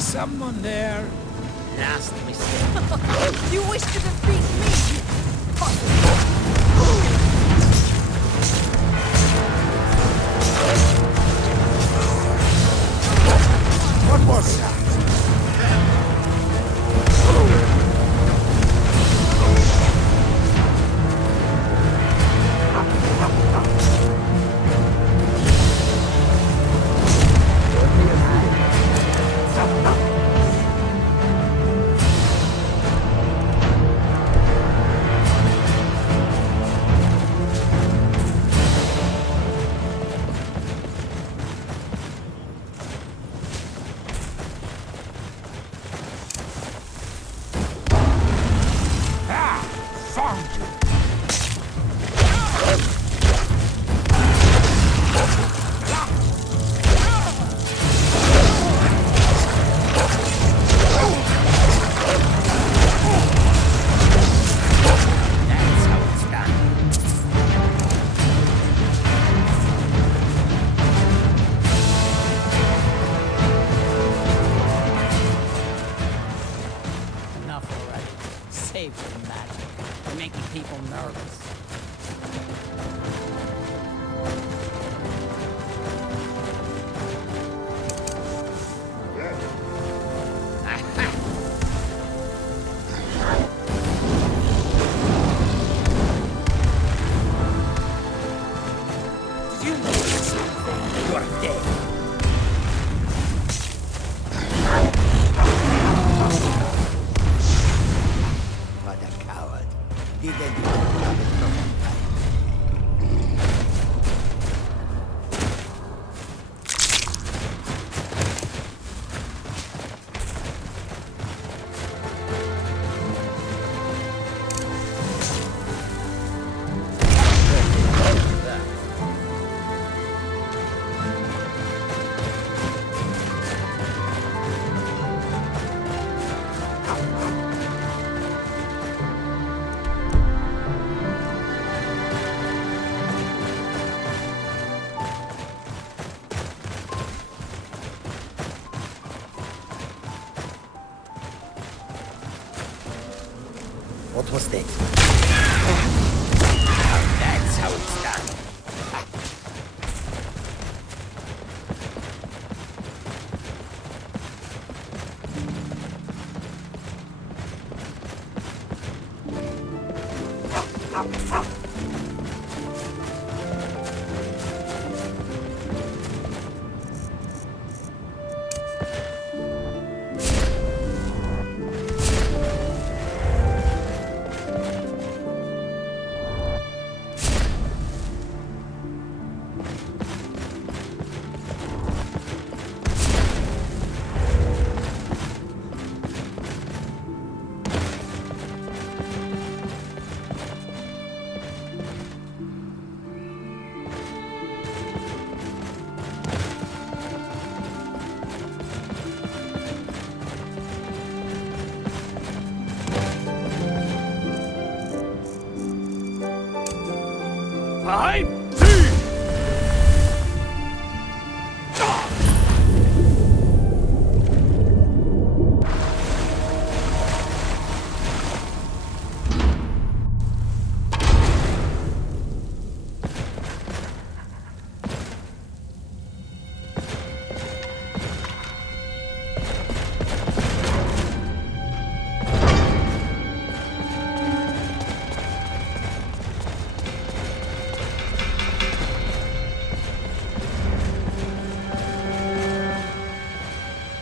Is someone there? Last mistake. You wish to defeat me? What was that? Save the magic. You're making people nervous. Did you notice something? You're dead. What a coward. Didn't even have it from What was this? That's how it's done.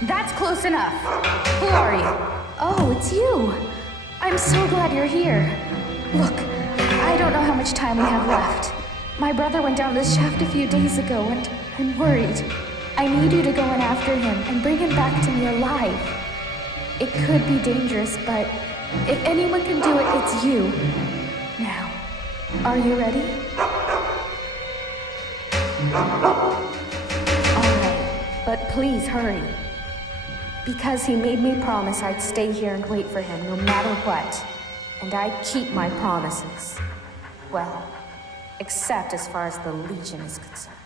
That's close enough. Who are you? Oh, it's you. I'm so glad you're here. Look, I don't know how much time we have left. My brother went down this shaft a few days ago, and I'm worried. I need you to go in after him and bring him back to me alive. It could be dangerous, but if anyone can do it, it's you. Now, are you ready? Alright, but please hurry. Because he made me promise I'd stay here and wait for him no matter what. And I keep my promises. Well, except as far as the Legion is concerned.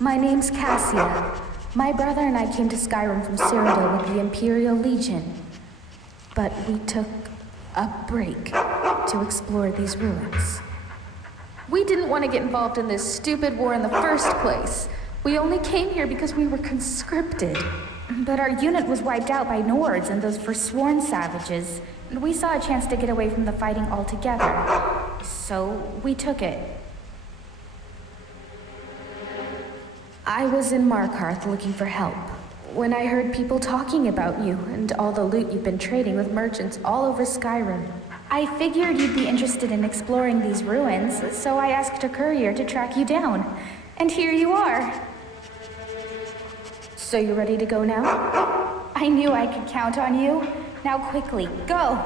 My name's Cassia. My brother and I came to Skyrim from Cyrodiil with the Imperial Legion. But we took a break to explore these ruins. We didn't want to get involved in this stupid war in the first place. We only came here because we were conscripted. But our unit was wiped out by Nords and those forsworn savages, and we saw a chance to get away from the fighting altogether. So we took it. I was in Markarth looking for help when I heard people talking about you and all the loot you've been trading with merchants all over Skyrim. I figured you'd be interested in exploring these ruins, so I asked a courier to track you down. And here you are. So you ready to go now? I knew I could count on you. Now quickly, go!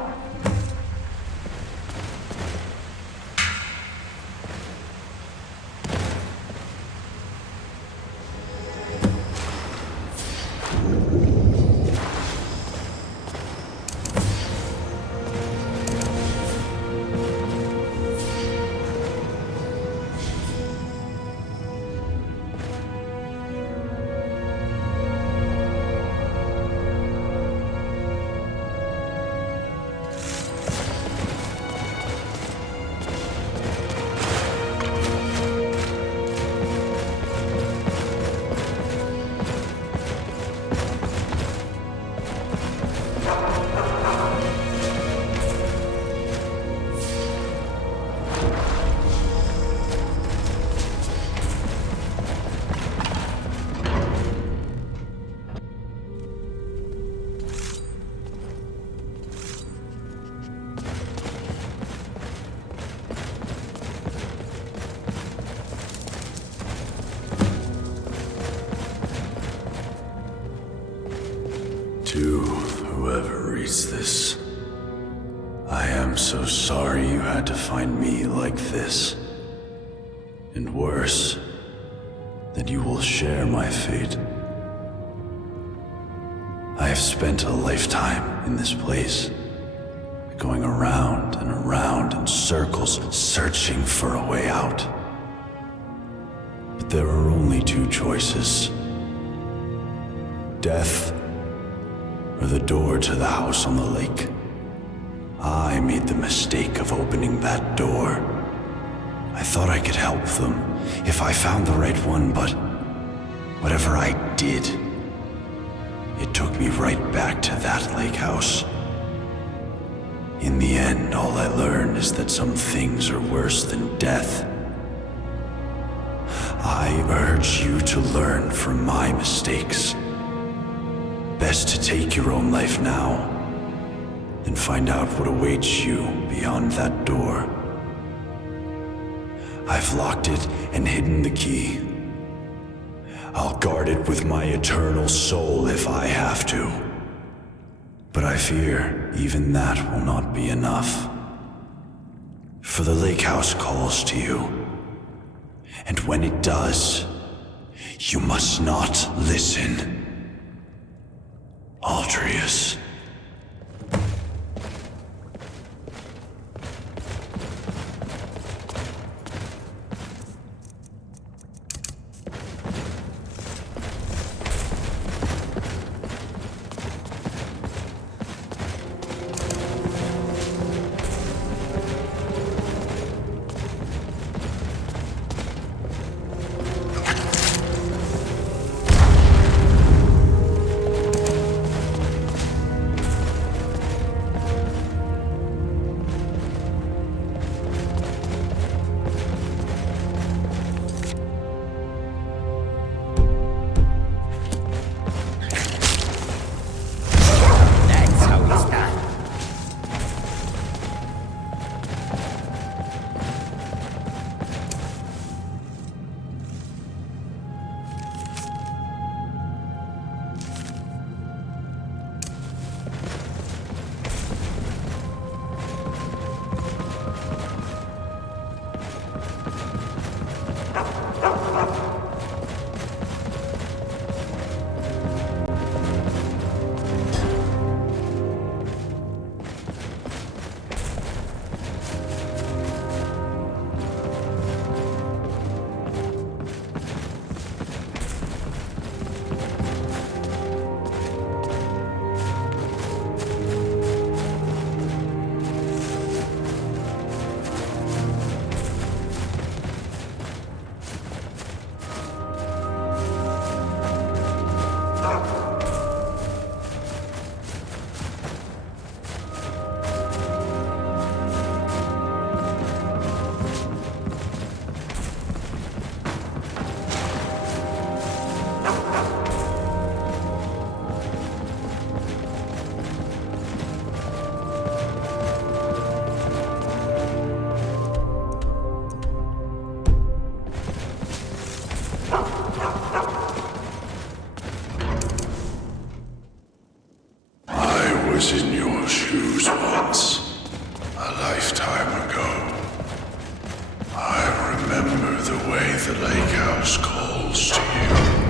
To whoever reads this, I am so sorry you had to find me like this. And worse, that you will share my fate. I have spent a lifetime in this place, going around and around in circles, searching for a way out. But there are only two choices: death, or the door to the house on the lake. I made the mistake of opening that door. I thought I could help them if I found the right one, but whatever I did, it took me right back to that lake house. In the end, all I learned is that some things are worse than death. I urge you to learn from my mistakes. Best to take your own life now, than find out what awaits you beyond that door. I've locked it and hidden the key. I'll guard it with my eternal soul if I have to. But I fear even that will not be enough. For the lake house calls to you. And when it does, you must not listen. Aldrius. was in your shoes once, a lifetime ago. I remember the way the lake house calls to you.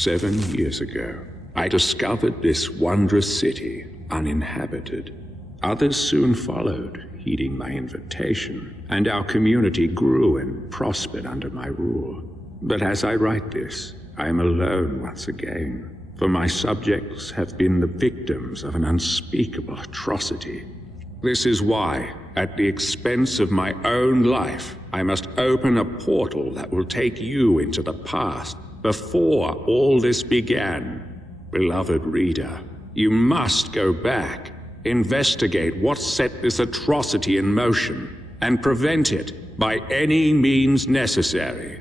7 years ago, I discovered this wondrous city uninhabited. Others soon followed, heeding my invitation, and our community grew and prospered under my rule. But as I write this, I am alone once again, for my subjects have been the victims of an unspeakable atrocity. This is why, at the expense of my own life, I must open a portal that will take you into the past, before all this began. Beloved reader, you must go back, investigate what set this atrocity in motion, and prevent it by any means necessary.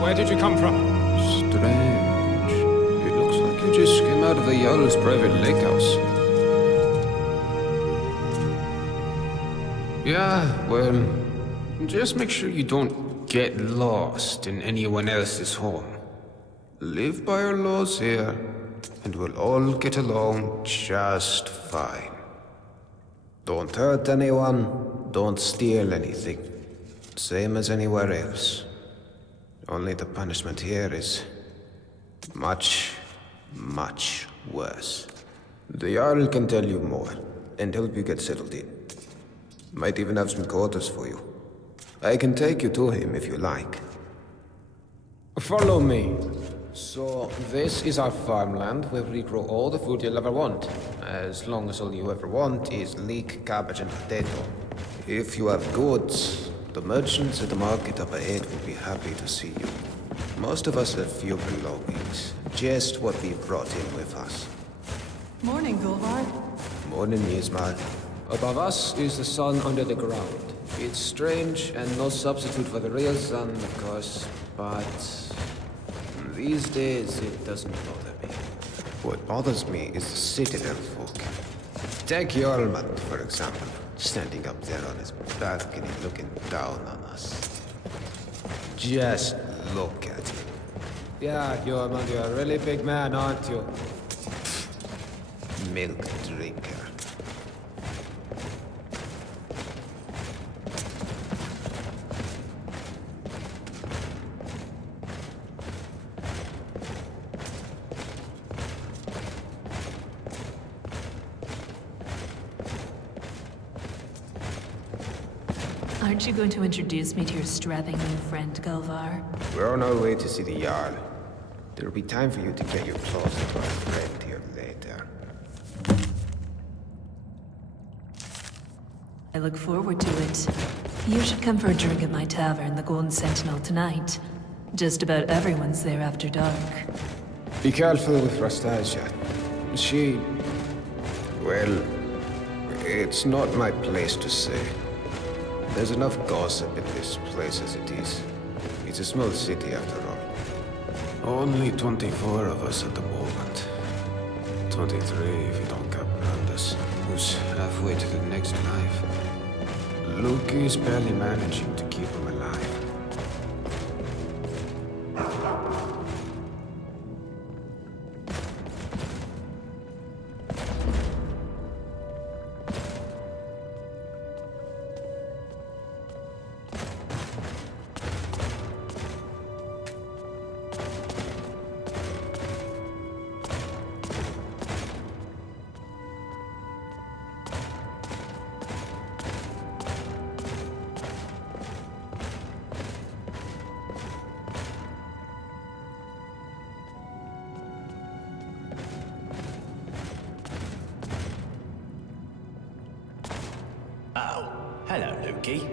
Where did you come from? Strange. It looks like you just came out of the Jarl's private lake house. Yeah, well, just make sure you don't get lost in anyone else's home. Live by our laws here, and we'll all get along just fine. Don't hurt anyone, don't steal anything. Same as anywhere else. Only the punishment here is much, much worse. The Jarl can tell you more, and help you get settled in. Might even have some quarters for you. I can take you to him if you like. Follow me. So, this is our farmland where we grow all the food you'll ever want. As long as all you ever want is leek, cabbage, and potato. If you have goods, the merchants at the market up ahead will be happy to see you. Most of us have few belongings, just what we brought in with us. Morning, Gulvar. Morning, Yismar. Above us is the sun under the ground. It's strange and no substitute for the real sun, of course, but these days it doesn't bother me. What bothers me is the citadel folk. Take Jormund, for example, standing up there on his balcony looking down on us. Just look at him. Yeah, Jormund, you're a really big man, aren't you? Milk drinker. Aren't you going to introduce me to your strapping new friend, Gulvar? We're on our way to see the Jarl. There'll be time for you to get your claws into our friend here later. I look forward to it. You should come for a drink at my tavern, the Golden Sentinel, tonight. Just about everyone's there after dark. Be careful with Rastasia. She... well... it's not my place to say. There's enough gossip in this place as it is. It's a small city after all. Only 24 of us at the moment. 23 if you don't count Brandes, who's halfway to the next life. Luke is barely managing to keep him alive. Oh, hello, Lukey.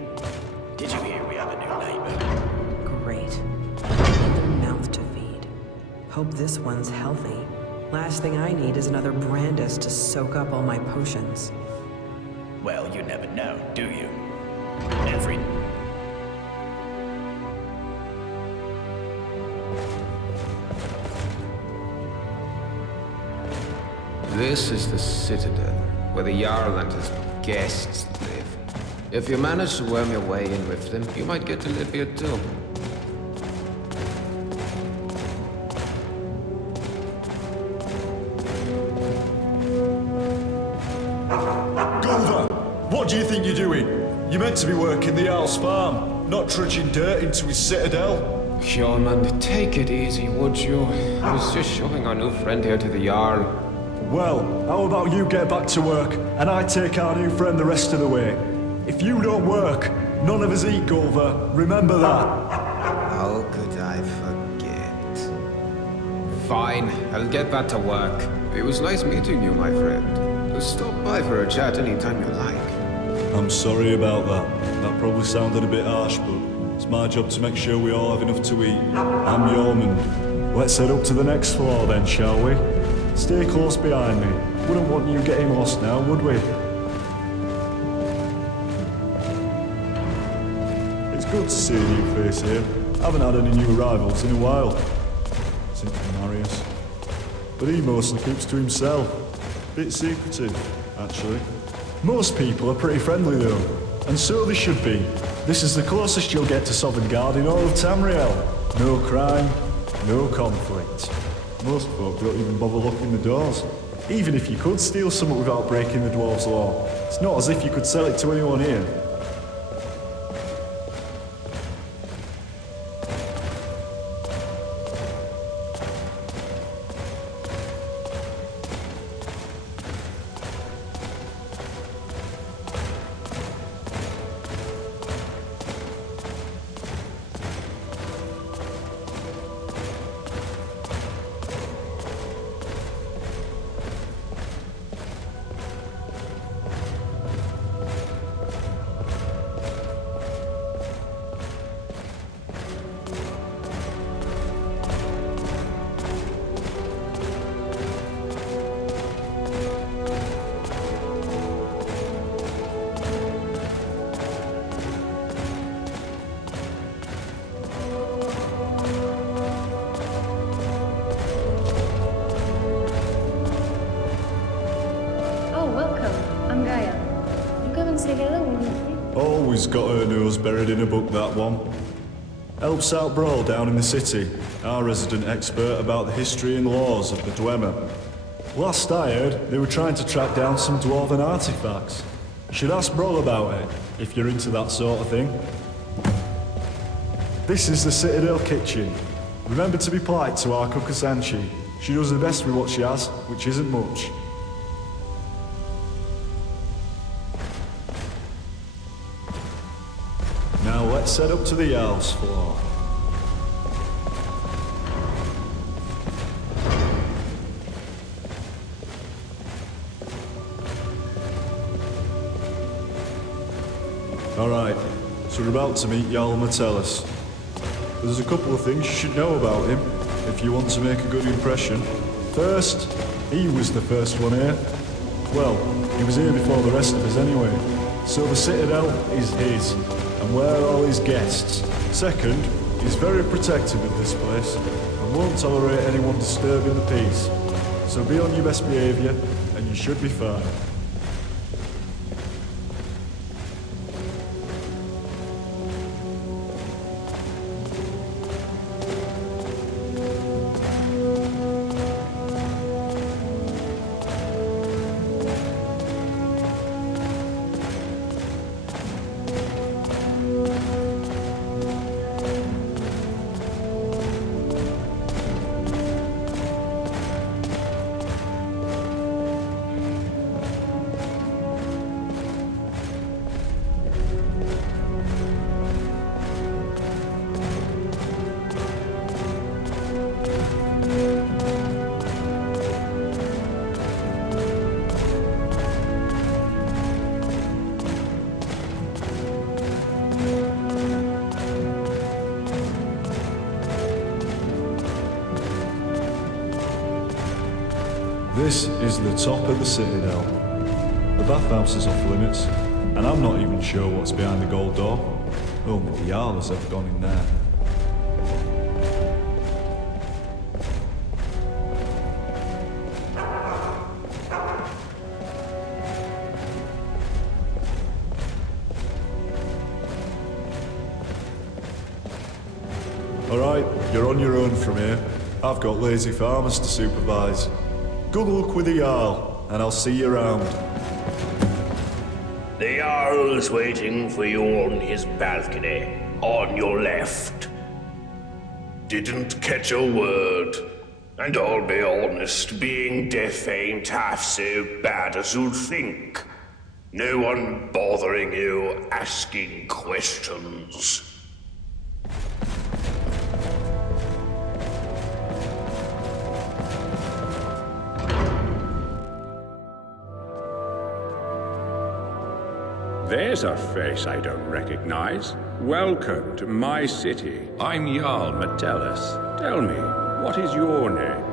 Did you hear we have a new neighbor? Great. Another mouth to feed. Hope this one's healthy. Last thing I need is another Brandes to soak up all my potions. Well, you never know, do you? Every... This is the Citadel, where the Jarl and his guests live. If you manage to worm your way in with them, you might get to live here too. Gulver, what do you think you're doing? You're meant to be working the Owl's farm, not trudging dirt into his citadel. Sure, man, take it easy, would you? I was just showing our new friend here to the Jarl. Well, how about you get back to work, and I take our new friend the rest of the way? If you don't work, none of us eat, Gulver. Remember that. How could I forget? Fine, I'll get back to work. It was nice meeting you, my friend. Just stop by for a chat anytime you like. I'm sorry about that. That probably sounded a bit harsh, but it's my job to make sure we all have enough to eat. I'm Yeoman. Let's head up to the next floor then, shall we? Stay close behind me. Wouldn't want you getting lost now, would we? It's good to see a new face here. Haven't had any new arrivals in a while. Since Marius. But he mostly keeps to himself. Bit secretive, actually. Most people are pretty friendly though, and so they should be. This is the closest you'll get to Sovngarde in all of Tamriel. No crime, no conflict. Most folk don't even bother locking the doors. Even if you could steal something without breaking the dwarves' law, it's not as if you could sell it to anyone here. Always got her nose buried in a book, that one. Helps out Brawl down in the city, our resident expert about the history and laws of the Dwemer. Last I heard, they were trying to track down some dwarven artifacts. You should ask Brawl about it, if you're into that sort of thing. This is the Citadel kitchen. Remember to be polite to our cook Asanchi. She does the best with what she has, which isn't much. Now let's head up to the Owl's floor. Alright, so we're about to meet Jarl Metellus. There's a couple of things you should know about him, if you want to make a good impression. First, he was the first one here. Well, he was here before the rest of us anyway. So the Citadel is his, and we're all his guests. Second, he's very protective of this place, and won't tolerate anyone disturbing the peace. So be on your best behaviour, and you should be fine. This is the top of the Citadel. At bathhouse is off limits, and I'm not even sure what's behind the gold door. Only the Jarl has ever gone in there. Alright, you're on your own from here. I've got lazy farmers to supervise. Good luck with the Jarl, and I'll see you around. The Jarl is waiting for you on his balcony, on your left. Didn't catch a word, and I'll be honest, being deaf ain't half so bad as you'd think. No one bothering you, asking questions. There's a face I don't recognize. Welcome to my city. I'm Jarl Metellus. Tell me, what is your name?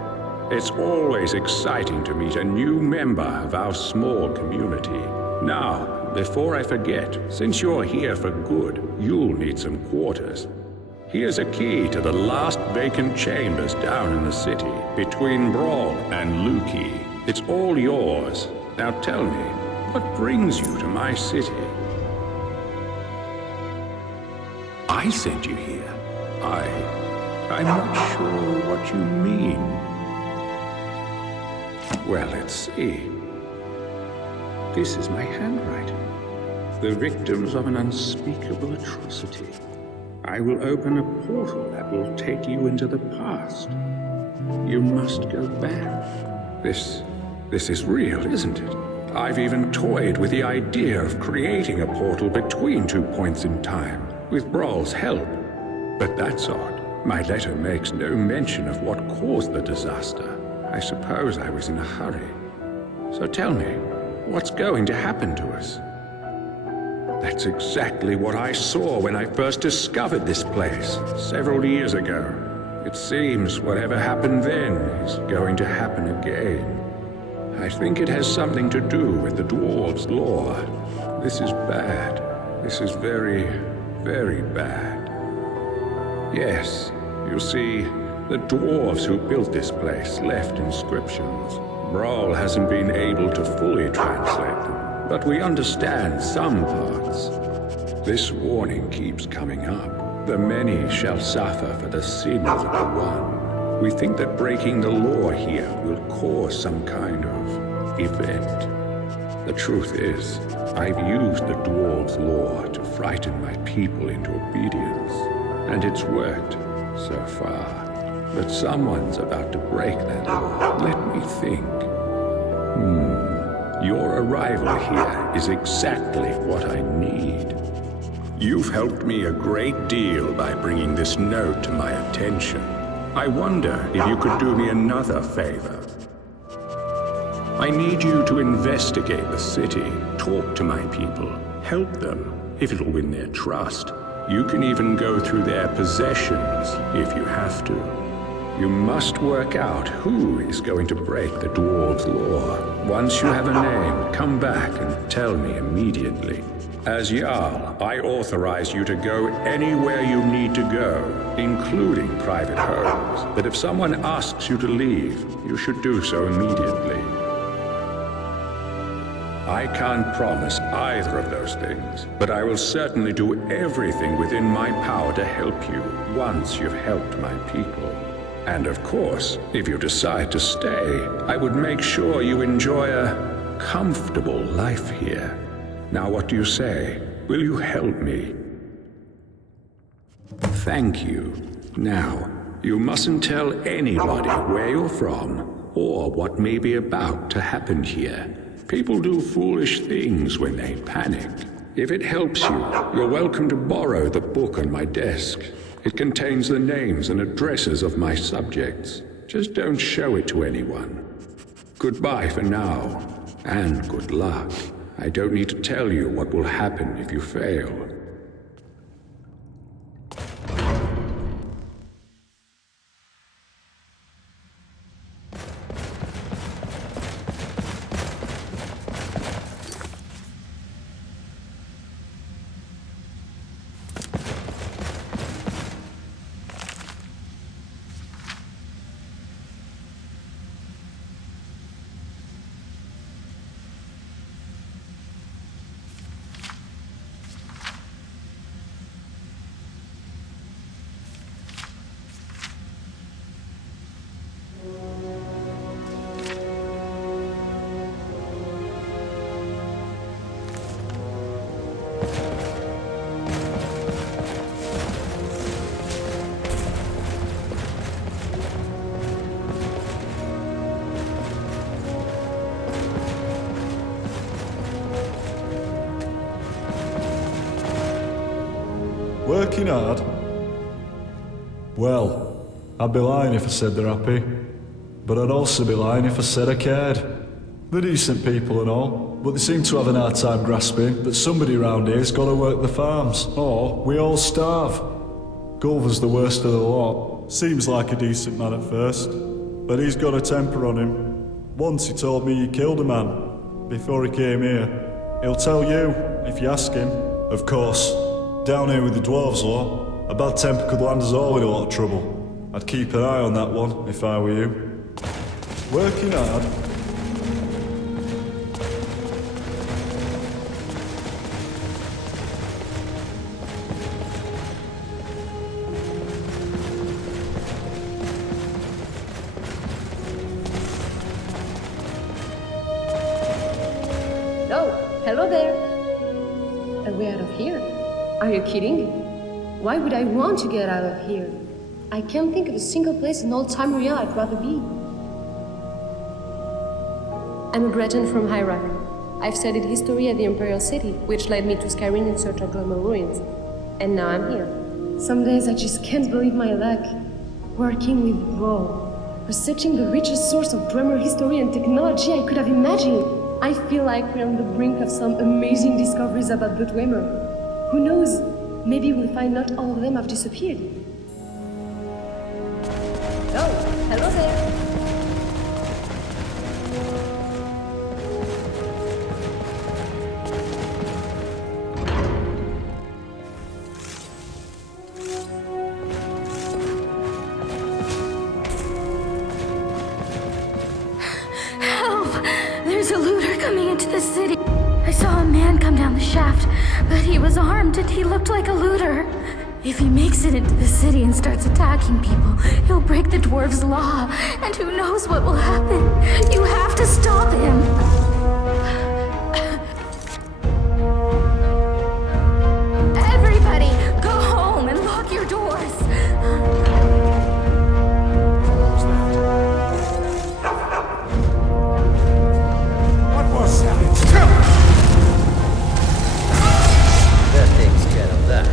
It's always exciting to meet a new member of our small community. Now, before I forget, since you're here for good, you'll need some quarters. Here's a key to the last vacant chambers down in the city, between Brawl and Luki. It's all yours. Now tell me, what brings you to my city? I sent you here. I'm not sure what you mean. Well, let's see. This is my handwriting. The victims of an unspeakable atrocity. I will open a portal that will take you into the past. You must go back. This is real, isn't it? I've even toyed with the idea of creating a portal between 2 points in time, with Brawl's help. But that's odd. My letter makes no mention of what caused the disaster. I suppose I was in a hurry. So tell me, what's going to happen to us? That's exactly what I saw when I first discovered this place, several years ago. It seems whatever happened then is going to happen again. I think it has something to do with the dwarves' lore. This is bad. This is very, very bad. Yes, you see, the dwarves who built this place left inscriptions. Brawl hasn't been able to fully translate them, but we understand some parts. This warning keeps coming up. The many shall suffer for the sins of the one. We think that breaking the law here will cause some kind of event. The truth is, I've used the dwarves' law to frighten my people into obedience, and it's worked so far. But someone's about to break that law. Let me think. Your arrival here is exactly what I need. You've helped me a great deal by bringing this note to my attention. I wonder if you could do me another favor. I need you to investigate the city, talk to my people, help them if it'll win their trust. You can even go through their possessions if you have to. You must work out who is going to break the dwarves' law. Once you have a name, come back and tell me immediately. As Jarl, I authorize you to go anywhere you need to go, including private homes. But if someone asks you to leave, you should do so immediately. I can't promise either of those things, but I will certainly do everything within my power to help you once you've helped my people. And of course, if you decide to stay, I would make sure you enjoy a comfortable life here. Now, what do you say? Will you help me? Thank you. Now, you mustn't tell anybody where you're from or what may be about to happen here. People do foolish things when they panic. If it helps you, you're welcome to borrow the book on my desk. It contains the names and addresses of my subjects. Just don't show it to anyone. Goodbye for now, and good luck. I don't need to tell you what will happen if you fail. Working hard? Well, I'd be lying if I said they're happy. But I'd also be lying if I said I cared. They're decent people and all, but they seem to have an hard time grasping that somebody around here's got to work the farms, or we all starve. Gulver's the worst of the lot. Seems like a decent man at first, but he's got a temper on him. Once he told me he killed a man before he came here. He'll tell you, if you ask him. Of course, down here with the dwarves lot, a bad temper could land us all in a lot of trouble. I'd keep an eye on that one, if I were you. Working hard? Oh, hello there. A way out of here? Are you kidding? Why would I want to get out of here? I can't think of a single place in old Timeriel I'd rather be. I'm a Breton from Hyrak. I've studied history at the Imperial city, which led me to Skyrim in search of Dwemer ruins. And now I'm here. Some days I just can't believe my luck. Working with Ro, researching the richest source of Dwemer history and technology I could have imagined. I feel like we're on the brink of some amazing discoveries about the Dwemer. Who knows? Maybe we'll find not all of them have disappeared. Oh, hello there. There's a looter coming into the city. I saw a man come down the shaft, but he was armed and he looked like a looter. If he makes it into the city and starts attacking people, he'll break the dwarves' law, and who knows what will happen. You have to stop him. Everybody, go home and lock your doors. That takes care of that.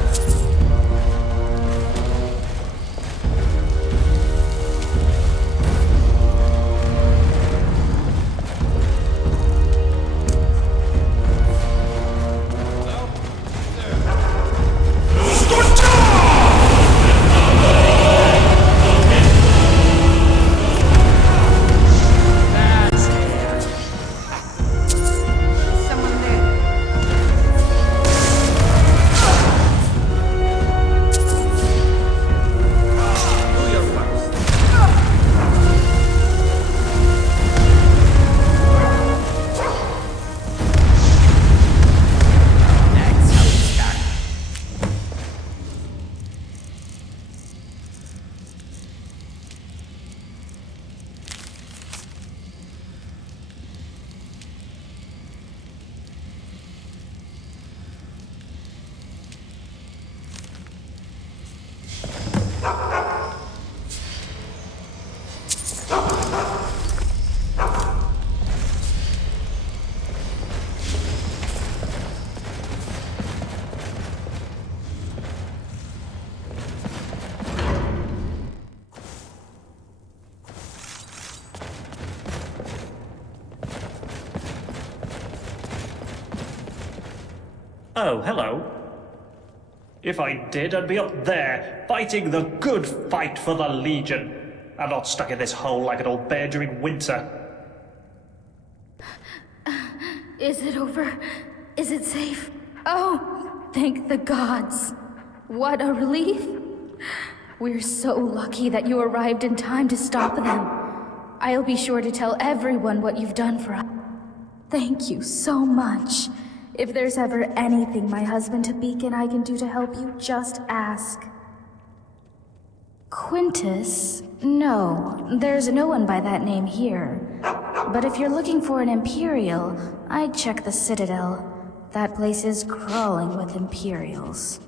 Oh, hello. If I did, I'd be up there, fighting the good fight for the Legion, and not stuck in this hole like an old bear during winter. Is it over? Is it safe? Oh, thank the gods. What a relief. We're so lucky that you arrived in time to stop them. I'll be sure to tell everyone what you've done for us. Thank you so much. If there's ever anything my husband Tabik and I can do to help you, just ask. Quintus? No, there's no one by that name here. But if you're looking for an Imperial, I'd check the Citadel. That place is crawling with Imperials.